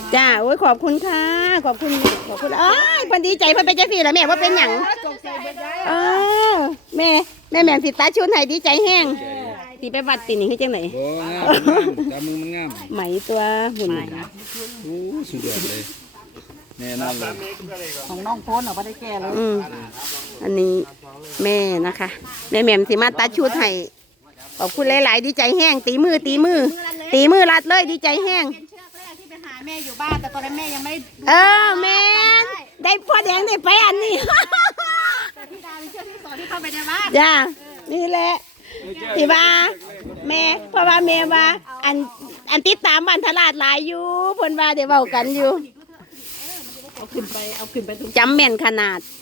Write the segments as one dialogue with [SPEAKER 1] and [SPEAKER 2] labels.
[SPEAKER 1] จ้าโอ้ยขอบคุณค่ะขอบคุณเอ้ยเพิ่นดีใจเพิ่นเป็นจังซี่ล่ะแม่ว่าเป็นหยังเออแม่แม่สิตาชุนให้ดีใจแห้งสิไปวัดตินี่คือจังไหน
[SPEAKER 2] โอ้งามตามึงมันงาม
[SPEAKER 1] ไหมตัวหุ่น
[SPEAKER 2] โอ้สุดยอดเลยแน่นอนเลย
[SPEAKER 3] ของน้องโพนไม่ได้แก่เลย
[SPEAKER 1] อันนี้แม่นะคะแม่แหม่มสิมาตาชุดให้ขอบคุณหลายๆดีใจแห้งตีมือรัดเลยดีใจแห้ง
[SPEAKER 4] เป็นเชือกแรกที่ไปหาแม่อยู่บ้านแต่ตอนนั้นแม่ยังไม่
[SPEAKER 1] แม่ได้พ่อแดงได้ไปอันนี้
[SPEAKER 4] แต่ที่ดาเป็นเชือกที่สองที่เข้าไปในบ้าน
[SPEAKER 1] จ้านี่แหละที่ว่าแม่เพราะว่าแม่ว่าอันติดตามบ้านตลาดหลายอยู่เพิ่นว่าได้เว้ากันอยู่
[SPEAKER 3] เอาขึ้นไป
[SPEAKER 1] จำแม่นขนาด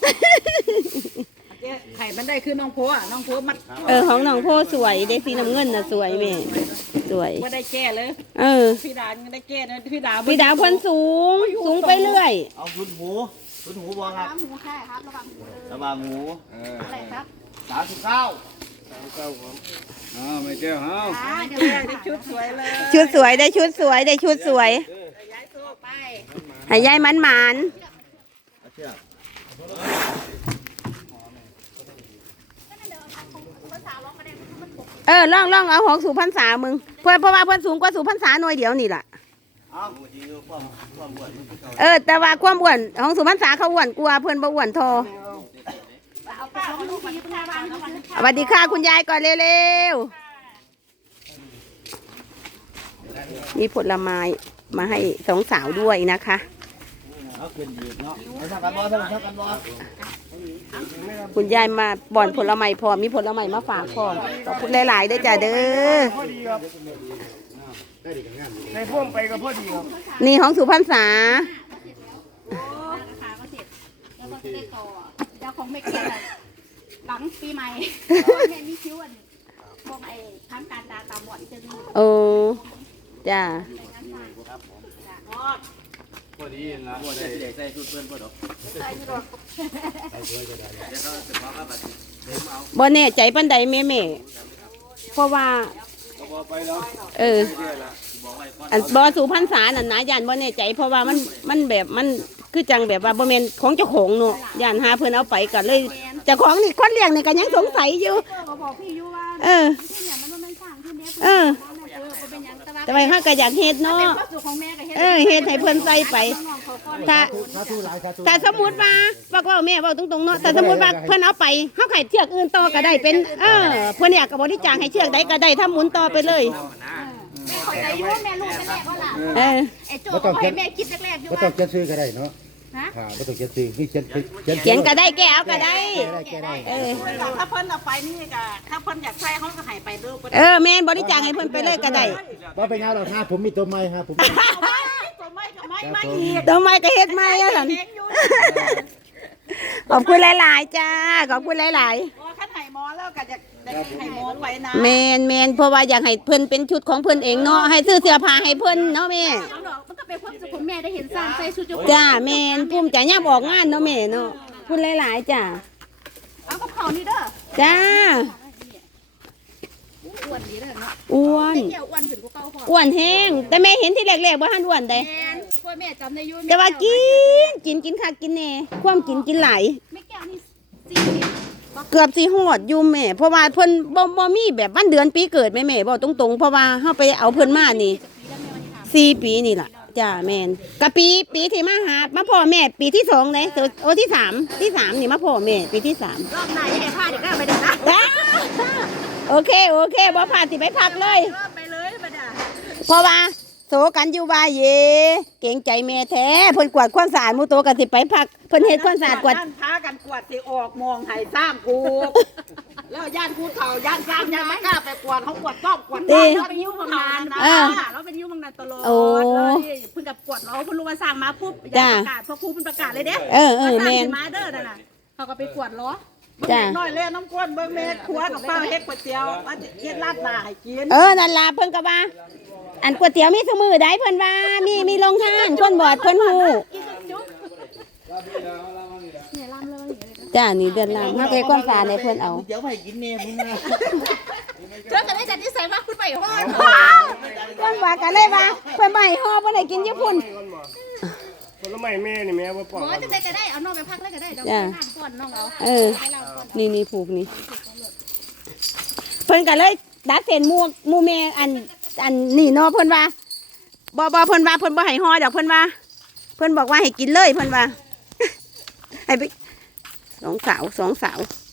[SPEAKER 3] ไข่มันได้คือน้องโพน้องโพมัด
[SPEAKER 1] ของน้องโพสวยได้สีน้ำเงินน่ะสวยแม่สวย
[SPEAKER 3] ว่าได้แก่เลยพี่ดาได้แก่นะพี่ดา
[SPEAKER 1] เพิ่นสูงไปเรื่อย
[SPEAKER 5] เอาชุดหูบ่ครับ
[SPEAKER 4] หูแค่ครับ
[SPEAKER 5] ระวังหู
[SPEAKER 4] อะไรครับ
[SPEAKER 5] 39
[SPEAKER 2] ไม่แก้วเฮา
[SPEAKER 3] ได้ชุดสวยเลย
[SPEAKER 1] ชุดสวยได้ชุดสวยให้ยายมันล่องเอาของสู่พรรษามึงเพราะว่าเพิ่นสูงกว่าสู่พรรษาหน่อยเดียวนี่ล่ะแต่ว่าความอ้วนของสู่พรรษาเขาอ้วนกว่าเพิ่นบ่อ้วนทอสวัสดีค่ะคุณยายก่อนเร็วๆมีผลไม้มาให้สองสาวด้วยนะคะคุณยายมาบ่อนผลไม้พอมีผลไม้มาฝากพอขอบคุณหลายๆด้วยจ้ะเด้อ
[SPEAKER 6] ในพ่วงไปกับพ่อดีครับ
[SPEAKER 1] นี่ของสุพรรณษา
[SPEAKER 4] เจ้าของไม่เกี่ยวหลังปีใหม่แม่มีคิวอันพวกไอ้ทำการตาบอดจะดู
[SPEAKER 1] จ้า
[SPEAKER 5] พอดีนะใส่ชุดเพื่อนพอดอก
[SPEAKER 1] บ่แน่ใจปันใดแม่เพราะว่าอันบ่สู่พรรษานั่นนะย่านบ่แน่ใจเพราะว่ามันแบบมันคือจังแบบว่าบ่แม่นของเจ้าของเนาะย่านหาเพิ่นเอาไปก็เลยเจ้าของนี่คนเลี้ยงนี่ก็ยังสงสัยอยู่
[SPEAKER 4] บอกพี่อยู่ว่า
[SPEAKER 1] แต่ว่าเฮาก็อยากเฮ็ดเนาะเฮ็ดให้เพิ่นใส่ไปถ้าสมมุติว่าบอกแม่บอกตรงๆเนาะแต่สมมุติว่าเพิ่นเอาไปเฮาไข่เชือกอื่นต่อก็ได้เป็นเพิ่นอยากก็บริจาคให้เชือกใดก็ได้ถ้าหมุนต่อไปเลย
[SPEAKER 4] แม่ขอใจยุ่แม่ลูกแรกว่าล่ะไอ้โจ้ก็ให้แม่คิดแรกๆอยู่ว่า
[SPEAKER 6] ต้องเขียนซื้อก็ได้เนาะไม่ต้องเขียนซื้อนี่เ
[SPEAKER 1] ขียนก็ได้แก้เอาก็ได้
[SPEAKER 3] ถ้าเพิ่นเอาไปนี่ก็ถ้าเพิ่นอยากใส่เขาก็ให้ไปดู
[SPEAKER 1] แม่บริจาคให้เพิ่นไปเลยก็ได้
[SPEAKER 6] ว่าไปงานเราถ้าผมมีตัวไม้ครับผม
[SPEAKER 3] ตัวไม้ก็
[SPEAKER 1] เฮ็ดไม้อะหล่ะขอบคุณหลายๆจ้าขอบคุณหลาย
[SPEAKER 3] ๆขั้นไห่มอแล้วก็จะไห่มอไปนะ
[SPEAKER 1] แมนเพราะว่าอยากให้เพิ่นเป็นชุดของเพิ่นเองเนาะให้ซื้อเสื้อผ้าให้เพิ่นเนาะแม่
[SPEAKER 4] มันก็เป็นความสุขของแม่ได้เห็นสร้างใส่ชุด
[SPEAKER 1] จ้าแมนภูมิใจย่ำออกงานเนาะแม่เนาะพูดหลายๆจ้า
[SPEAKER 4] เอากับเขานี่เด้อ
[SPEAKER 1] จ้า
[SPEAKER 4] อ้วนดีเด้อเนาะ
[SPEAKER 1] อ้วน
[SPEAKER 4] อ้วน
[SPEAKER 1] แห้งแต่แม่เห็นที่แรกๆว่าหันอ้วนได้
[SPEAKER 4] พ่อแม่จำได้ยุ่
[SPEAKER 1] แต่ว่ากินค่ะกินแน่ความกินหลาย
[SPEAKER 4] ไม่แก้วนี่
[SPEAKER 1] เกือบสิฮอดอยู่แม่เพราะว่าเพิ่นบ่มีแบบวันเดือนปีเกิดแม่บอกตรงๆเพราะว่าเฮาไปเอาเพิ่นมานี่4 ปีนี่ล่ะจ้าแม่นกะปีที่มาหามาพ่อแม่ปีที่2เลยที่3นี่มาพ่อแม่ปีที่3
[SPEAKER 4] รอบหน้าอย่าพลาดอีกแล้วไปเด้อนะ
[SPEAKER 1] โอเคบ่พลาดสิไปพักเลย
[SPEAKER 4] ไปเลยบัดน่ะ
[SPEAKER 1] เพราะว่าโสกันอยู่ว่าเย่เก่งใจแม่แท้เพิ่นกวาดความสะอาดหมู่โตก็สิไปพักเพิ่นเฮ็ดความสะอาดกวาด
[SPEAKER 3] พากันกวาดสิออกมองให้ซ้ำกูแล้วย่านกูเฒ่าย่านซ้ำย่านไม่กล้าไปกวาดเขากวาดต้อมกวาดเราไปยิ้วบางนานนะเราไปยิ้วบางนานตลอดเพิ่นกับกวาดเราเพิ่นรู้ว่าสร้างมาปุ๊บอยากประกาศพอครูเพิ่นประกาศเลยเด้
[SPEAKER 1] แม่น
[SPEAKER 4] มาเด้อนั่นน่ะเขาก็ไปกวาดล้อ
[SPEAKER 3] น้อยเล่นน้ำก้นเบิ่งแม่ครัวกับป้าเฮ็ดก๋วยเตี๋ยวมาเฮ็ดลาดหน้าให้กิน
[SPEAKER 1] นั่นล่ะเพิ่นก็ว่าอันก๋วยเตี๋ยวมีซุมื้อใดเพิ่นว่ามีโรงทานคนบอดเพิ่นฮู้จ้านี่เดือนละมาเก็บความสะอาดให้เพิ่นเอา
[SPEAKER 5] เดี๋ยวไปกินแน่พุ่นนะ
[SPEAKER 4] เธอก็ได้จัดนิสัยว่าคุณไปห้อง
[SPEAKER 1] เพิ่นว่ากันเลยว่าเพิ่นบ่ให้ห่อบ่ได้กินญี่ปุ่น
[SPEAKER 6] ผลไม้แม่นี่แม่ว่าปอก
[SPEAKER 4] หมอจะได้ก็ได้เอาน้องไปพักเลยก็ได้เดี๋ยวไปนั่งก่อนน้องเอา
[SPEAKER 1] เออ
[SPEAKER 4] ให้เราก่อน
[SPEAKER 1] นี่ผูกนี่เพิ่นก็เลยดัดเส้นหมู่แม่อันนี่เนาะเพิ่นว่าบ่เพิ่นว่าเพิ่นบ่ให้ห่อดอกเพิ่นว่า เพิ่นบอกว่าให้กินเลยเพิ่นว่า ให้ไปสองสาว